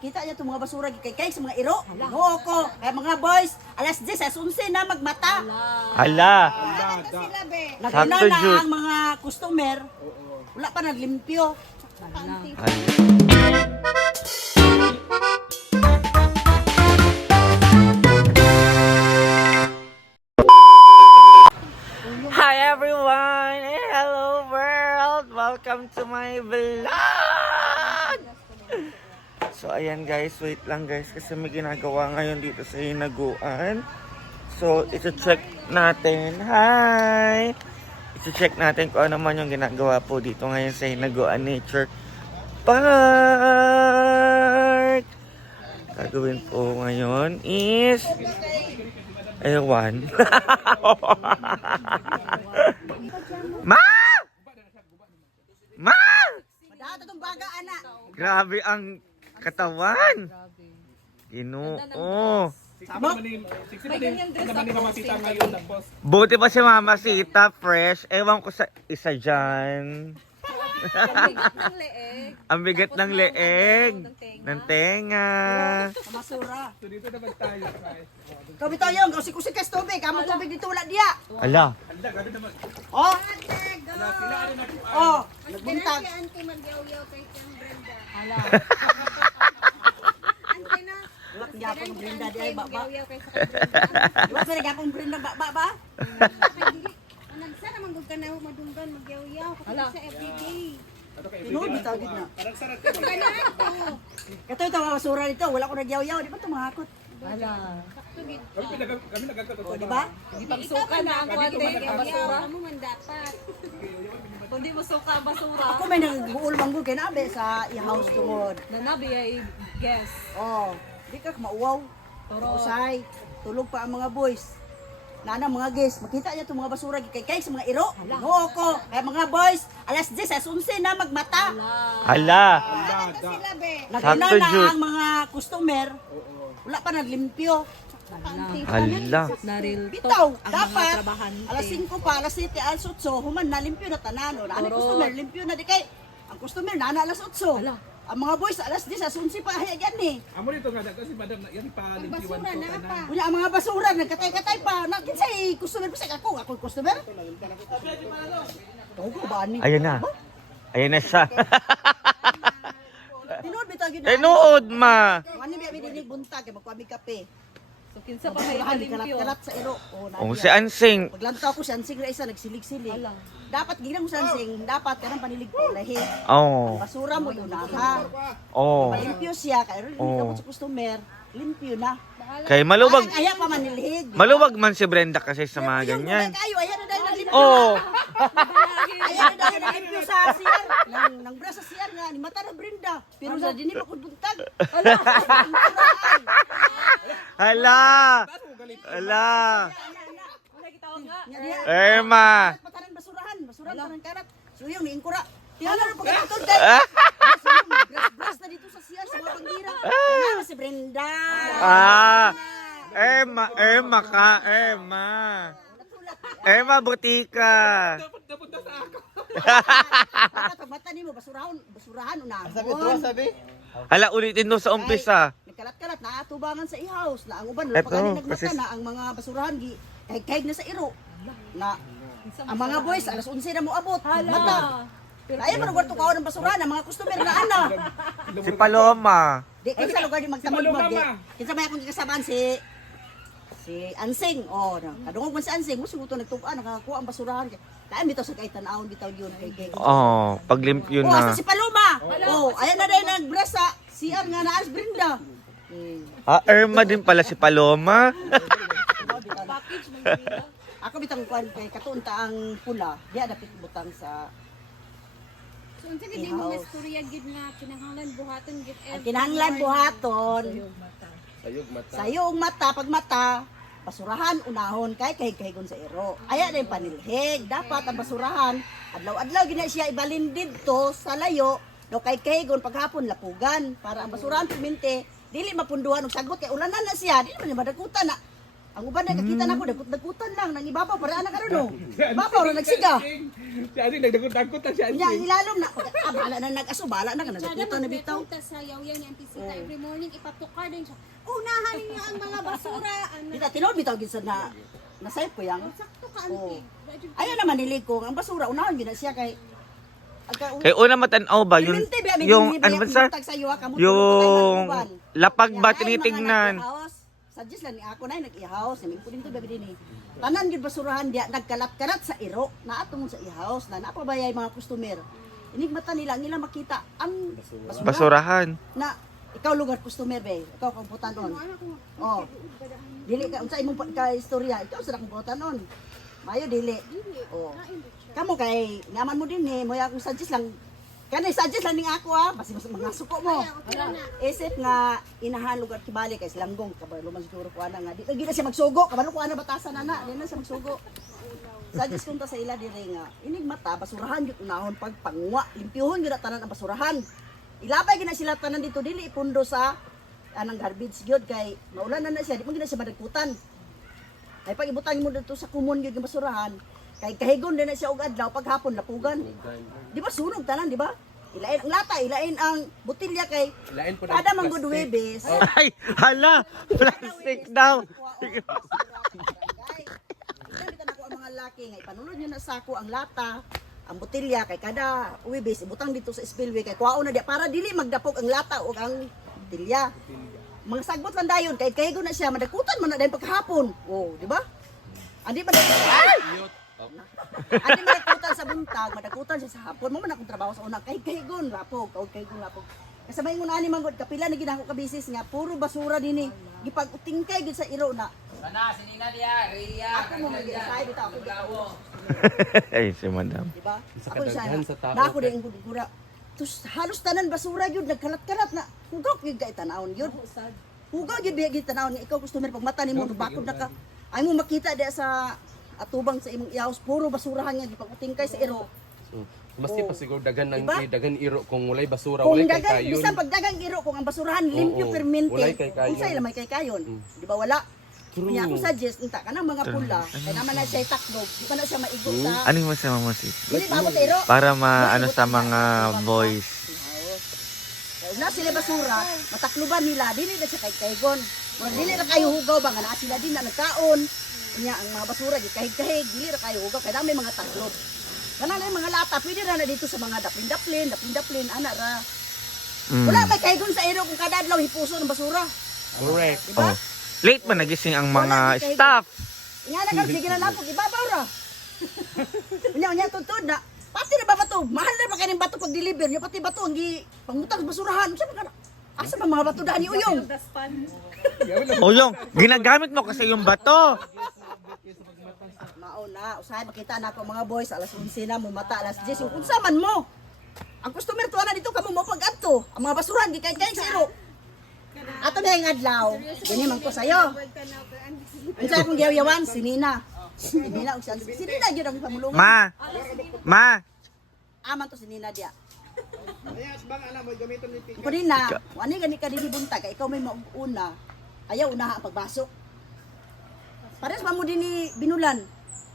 makita niya itong mga basura kay sa mga iro. Oo ko. Kaya mga boys, alas 10, alas 11 na magmata. Hala. Naguna Sakto, na Jud. ang mga customer. Wala pa naglimpyo. Hi everyone! And hello world! Welcome to my vlog! So ayan guys, wait lang guys kasi may ginagawa ngayon dito sa hinaguan. So ito-check natin. Hi! Ito-check natin kung ano man yung ginagawa po dito ngayon sa Hinaguan Nature Park. Gagawin po ngayon is ewan. Ma! Ma! Madata itong baga, anak. Grabe ang katawan. Ginoo. Buti pa si Mama Sita, fresh. Ewan ko sa isa dyan. Ang bigat ng leeg. Ng tenga. Masura. Ikaw bitaw yung, kusik-kusik ka sa tubig. Kamang tubig dito wala diya. Ala. Oh. Oh. Nagbuntag. Wala kaya akong Brenda di ay baba. Wala kaya akong Brenda ba? Nagsara man gud ka na madunggan magyaw-yaw kasi sa everyday. Tinood bitaw gid na. Kato ito mga basura dito, wala ko nagyaw-yaw, di ba ito mahakot? O, di ba? Hindi pagsuka na ang kwante ang basura. Amo man dapat. Kundi mo suka ang basura. Ako may nag-uul manggol kay nabe sa i-house tungod. Nanabi ay guess. Oh, di ka mauwaw. Usay, tulog pa ang mga boys. Nana mga guys, makita niya itong mga basura kay sa mga iro. Oo ko. Kaya mga boys, alas 10, alas 11 na magmata. Hala. Sila be. Naguna Sakto, na Jud. ang mga customer. Wala pa naglimpyo. Hala. Naril Bitaw, ang mga dapat trabahante. alas 5 pa, alas 7, alas 8, human na limpyo na tanano. Na ang Toro. customer, limpyo na di kay. Ang customer na alas 8. Hala. Ang mga boys, alas 10, alas 11 pa, haya yan eh. Amo dito nga kasi madam na yan palimpiwan Basura ko na pa. Kunya ang mga basura, nagkatay-katay pa. Kinsay customer pa sa ako yung customer. Ito ko ba ni? Ayan na. Ayan na siya. Tinood bitaw gyud. Tinood ma. Ano biya mi dinig buntag kay magkuami kape. So kinsa pa may Basurahan, kalimpyo. kalat-kalat sa iro. Oh, si Ansing. Paglantaw ko si Ansing na isa nagsilig-silig. Hala. Dapat ginang mo si Ansing, dapat kanang panilig pa lahi. Oh. Basura mo yun na ha. Oh. Malimpyo siya, kaya rin Oh. sa customer, limpyo na. Kay maluwag. Aya pa manilhig. Maluwag man si Brenda kasi sa mga ganyan. Ayo, ayan na dahil naglimpyo. Oh. Ayan na dahil naglimpyo sa CR. Nang bra sa CR nga, ni mata na Brenda. Pero sa dini pa buntag. Hala. Hala. Emma. Emma. Patanan basurahan parang karat. Suyong ni Ingkura. Tiyalan na pagkatod kay. Bras na dito sa CR sa mga bangira. Ano si Brenda? Ah. Emma, Emma ka, Emma. Emma butika. Dapat pag mata nimo basurahan una. Hala ulitin no sa umpisa. Nagkalat-kalat na atubangan sa i-house na ang uban Eto, pag nagmata kasi- na ang mga basurahan gi kahig na sa iro. Na ang mga boys alas 11 na mo abot. Mata. Kaya man gwarto ka ng basurahan ang mga customer na ana. Si Paloma. Di kinsa lugar di magtamag Si mag. Maluma. Kinsa may akong kasamaan si Ansing. Oh, kadungog man si Ansing, mo suguto nagtuan nakakuha ang basurahan. Dahil bitaw sa kay tan-awon bitaw yun kay. Oh, paglimpyo Oh, asa na. si Paloma. Oh, ayan na dahil nagbrasa. CR nga na as Brenda. Ah, Irma din pala si Paloma. Ako bitang kuan kay katunta ang pula. Diya dapat butang sa So unsa gid mo nga storya gid nga kinahanglan buhaton gid ang kinahanglan buhaton. Sayog mata pag mata basurahan unahon kay kahig-kahigon sa iro. Aya na yung panilhig. Dapat ang basurahan adlaw-adlaw gina siya ibalin didto sa layo. No kay kahig-kahigon paghapon lapugan para ang basurahan pimente dili mapunduhan og sagot kay ulanan na siya. Di man madagkutan na. Ang uban na kakita na ko dagut-dagutan lang nang ibabaw para anak karon no. Babaw ra nagsiga. Si Aling nagdagod-dagod na si Nya Aling. ilalom na bala na nag-aso bala na Sada nagagutan na bitaw. magrepunta sa yaw-yaw ni Auntie Sita. Every morning, ipatukar din siya. Unahan niyo ang mga basura. Kita tinod bitaw gid sa na nasayop ko yang. Sakto ka, Auntie. Ayaw naman niliko ang basura unahan gid na siya kay Kay una matanaw ba yung ano ba sa yung lapag ba tinitingnan? Suggest lang ni ako na nag-ihaws, namin po din to baby din eh. Tanan gyud basurahan diya nagkalat-kalat sa iro, naatong sa ihaws na napabayay mga customer. Inigmata nila ang ilang makita ang Basurahan. na ikaw lugar customer be, ikaw kamputan on. Oh. Dili ka unsa imong ka istorya, ikaw sa kamputan on. Mayo dili. Oh. Kamo kay naman mo din eh, mo akong suggest lang. Kanay suggest lang ning ako basi mga suko mo. Isip nga inahan lugar kibali kay silanggong kabalo man siguro ko ana nga. Di na siya magsugo, kabalo ko ana batasan ana, di na siya magsugo. Suggest ko ta sa ila dire nga, inig mata basurahan gyud unahon pag pangwa, limpyuhon gyud tanan ang basurahan. Ilabay gina sila tanan dito dili ipundo sa anang garbage gyud kay maulan na siya, di mo gina siya madagkutan. Ay pag ibutang mo dito sa kumon gyud nga basurahan, kay kahigon din na siya og adlaw paghapon lapugan. Di ba sunog tanan, di ba? Ilain ang lata, ilain ang botilya kay Lain po kada man good Webes. Ay, hala, plastic daw. Kita na ko ang mga laki nga ipanunod niyo na sa ako ang lata, ang botilya kay kada Webes ibutang dito sa spillway kay kuwaon na dia para dili magdapog ang lata o ang botilya. Mga sagbot lang dayon kay kahigon na siya madakutan man na dayon pagkahapon. Oh, di ba? Andi man Andi madakutan sa buntag, madakutan siya sa hapon. Mo man akong trabaho sa una kay kahigon lapog, kahigon lapog. Kasabay mo na ani manggod kapila na ginako ka business nga puro basura dinhi. Gipag-utingkay gid sa iro na. Sana, sinina dia, Ria, Ako mo mag-decide bitaw ako gawo. Ay, si madam. Di ba? Sa Ako isa kadaghan sa tao, na ako din gura. Tus halos tanan basura yun nagkalat-kalat na. Hugaw gyud kay tanawon yun. Hugaw gyud gyud tanawon nga ikaw customer pag mata nimo bakod na ka. Ay mo makita dia sa atubang sa imong ihaws puro basurahan nga gipag-utingkay sa iro. Masti pa siguro dagan ng Diba? dagan iro kung walay basura, Kung walay kay dagang kayon. bisan pag dagang iro kung ang basurahan limpyo Oo. permente. Walay kay kayon. Unsay lamay kay kayon? Di ba wala? True. Kanya ako suggest unta kanang mga pula kay naman na siya taklob, di pa na siya maigo sa Anong masama mo sis? dili ba mo iro? Para maano sa mga boys. Na sila basura, matakluban nila, dili na siya kay kaygon. Murag dili ra kayo hugaw ba nga naa sila din na nagkaon. Kanya ang mga basura gikahig-kahig, dili ra kayo hugaw kay may mga taklob. Kana na yung mga lata, pwede ra na dito sa mga daplin-daplin, ana ra. Wala may kaygon sa iro kung kada adlaw hipuso ng basura. Correct. Di ba? Oh. Late man nagising ang mga staff. Nga na sige na lapog ibabaw ra. Unya tutud na. Pati na ba bato? Mahal na ba kaning bato pag deliver niyo pati bato ang gi pangutang sa basurahan. Unsa ba kana? Asa ba mga bato daan ni uyong? Uyong, ginagamit mo kasi yung bato. Mauna, usahay makita na ako mga boys alas 11 na mo mata alas 10 yung unsa man mo. Ang customer tuwa na dito kamo mo pag-adto. Ang mga basurahan gikay-kay sa iro. Ato na yung adlaw. Dini man ko sayo. Unsa akong giyawan si Nina. Si Nina og si Nina gyud ang pamulungan. Ma, Aman to si Nina dia. Ko din na, ani gani ka dili buntag kay ikaw may mauna. Ayaw unaha ang pagbasok. Pares pa mo din ni binulan.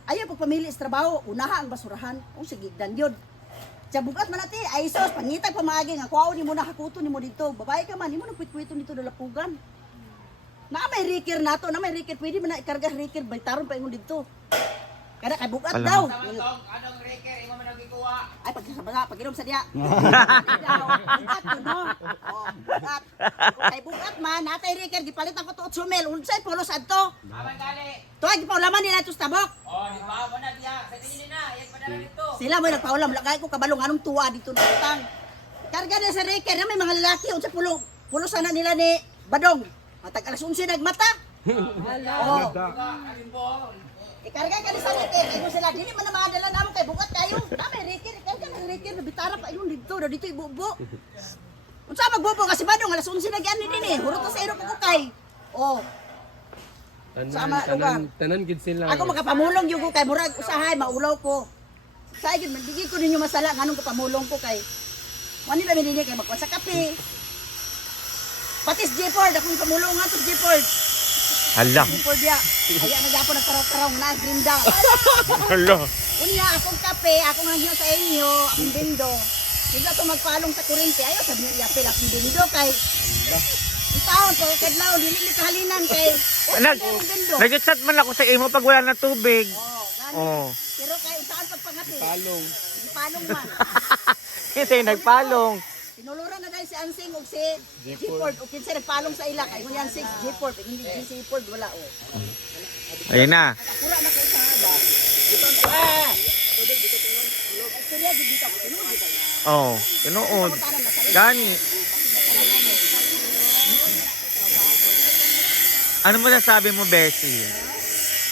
Ayaw pagpamili sa trabaho, unaha ang basurahan. O sige dan yun. Sa bugat man natin, ay sos, pangitag pa maagi nga kuwaon ni mo na hakuto ni mo dito. Babae ka man, ni mo nagpitwito dito na lapugan. Na may rikir nato, na may rikir, pwede mo na ikarga rikir, baytaron pa ingon dito. Kada kay bugat Alam. daw. Anong reker, imo man nagikuha. Ay, pag-inom sa diya. Bugat yun, no? Oh, bugat. Kay bugat man, natay rikir, gipalit ako to 8 mil. Unsay pulos adto? Aman gali. Tuwag, gipaulaman nila ito sa tabok. Oh, di ba mo na dia, sa dinili na, yan padala dito. Sila mo nagpaulam, lagay ko kabalong anong tuwa dito na utang. Karga na sa reker na may mga lalaki unsay pulosan na nila ni Badong. Matag alas 11 nagmata. Oh. Ikarga ka ni sa reker, kay mo sila dili man na maadala namo kay bugat kayo. Dami reker, kay ka ng reker bitara pa ingon dito, na dito ibubo. Unsa magbubo kasi Badong alas 11 na gyud ni ni, hurot sa iro ko kay. Oh, Sama, Tanan gid sila. ako makapamulong yung ko kay murag usahay maulaw ko. Sa gyud man digi ko ninyo masala nganong ko pamulong ko kay. Wani ba dinhi kay magkuha sa kape. Pati si Jeford, akong pamulong nga to si Jeford. Hala. Sipol dia. Aya na gyapon nagkaraw-karaw na grinda. Hala. Unya akong kape, akong hangyo sa inyo, akong bindo. Sila to magpalong sa kuryente. Ayo sabi niya yapil akong bindo kay. Itaon to kadlaw dili ni kahalinan kay. Nag, bindo. nag-chat man ako sa imo pag wala na tubig. Oh, gani. Oh. Pero kay saan pagpangati? Palong. Palong man. Kasi nagpalong. Tinuluran na dahil si Ansing o si G-Ford. O kinsa nagpalong sa ila. Kaya kung yan si G-Ford. Hindi si G-Ford wala o. Ayun na. Pura na ko sa haba. Dito Istorya dito ako. Tinuod dito. Oh, tinuod. Gani. Ano mo sasabi mo, Bessie?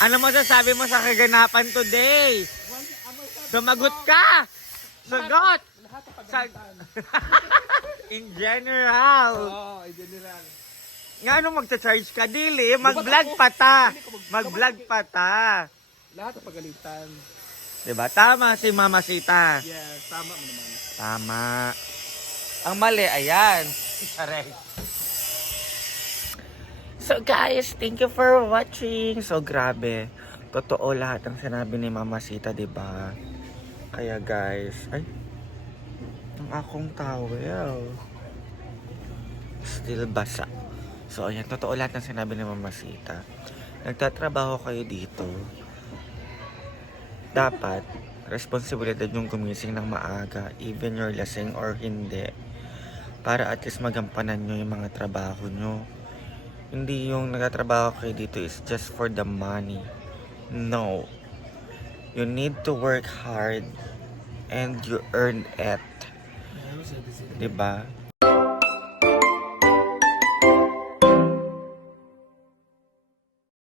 Ano mo sasabi mo sa kaganapan today? Sumagot ka! Sagot! In general. Oo, in general. Nga ano magcha-charge ka, Dili? Mag-vlog pa ta. Mag-vlog pa ta. Lahat ng pagalitan. Diba? Tama si Mama Sita. Yes, tama mo naman. Tama. Ang mali, ayan. Aray. So guys, thank you for watching. So grabe. Totoo lahat ng sinabi ni Mama Sita, diba? Kaya guys, ay, ang akong towel. Still basa. So ayan, totoo lahat ng sinabi ni Mama Sita. Nagtatrabaho kayo dito. Dapat, responsibilidad yung gumising ng maaga, even you're lasing or hindi. Para at least magampanan nyo yung mga trabaho nyo. Hindi yung nagtatrabaho kayo dito is just for the money. No. You need to work hard and you earn it. Diba?